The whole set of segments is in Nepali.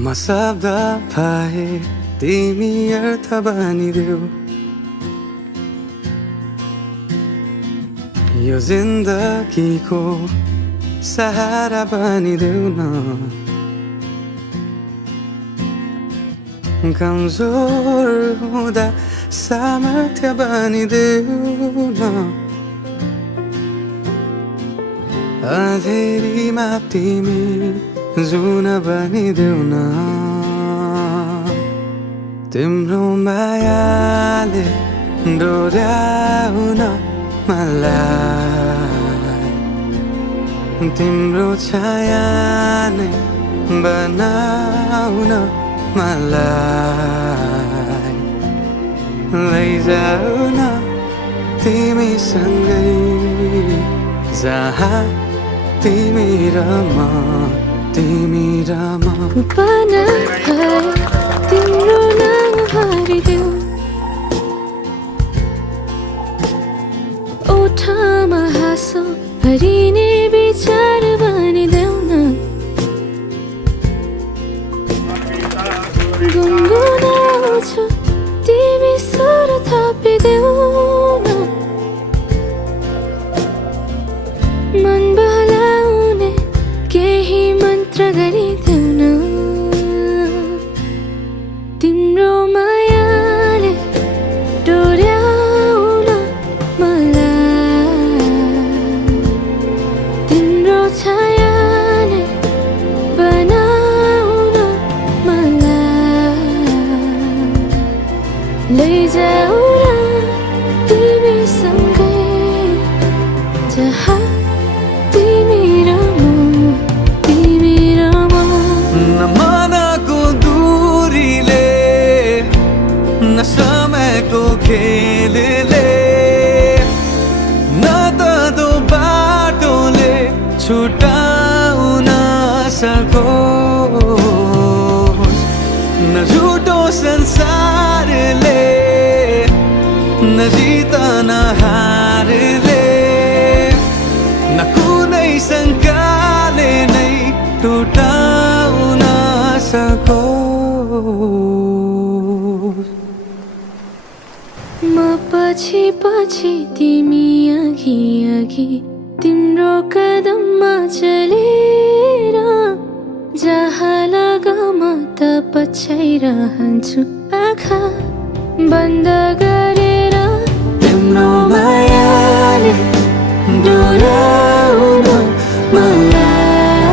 म शब्द पाए तिमी अर्थ बनिदेऊ यो जिन्दगीको सहारा बनिदेऊ न कमजोर हुँदा सामर्थ्य बनिदेऊ न अँधेरीमा तिमी जुन बनिदेऊ न तिम्रो मायाले डोर्याउन मलाई तिम्रो छाया नै बनाउन मलाई लैजाऊ न तिमीसँगै जहाँ तिमी र म उपना भए तिम्रो नाम भरिदेऊ ओठमा हाँसो भरिने विचार बनिदेऊ न गुनगुनाउँछु तिमी स्वर थपिदेऊ न मन बहलाउने केही मन्त्र गरिदेऊ न तिम्रो मायाले डोर्याउन मलाई तिम्रो छाया नै बनाउन मलाई लैजाऊ न तिमीसँगै जहाँ तिमी र म मनको दूरीले न समयको खेलले न त दो बाटोले छुटाउन सकोस् न झुटो संसारले न जितन हारले न कुनै शङ्काले नै टुटाउन सकोस् म पछि पछि तिमी अघि अघि तिम्रो कदममा चलेर जहाँ लग म त पछ्याइरहन्छु आँखा बन्द गरेर तिम्रो मायाले डोर्याउन मलाई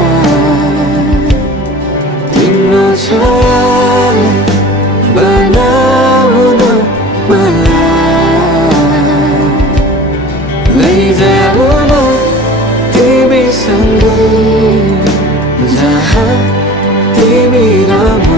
तिम्रो छायाले बनाउन मलाई लैजाऊ न तिमीसँगै जहाँ तिमी र म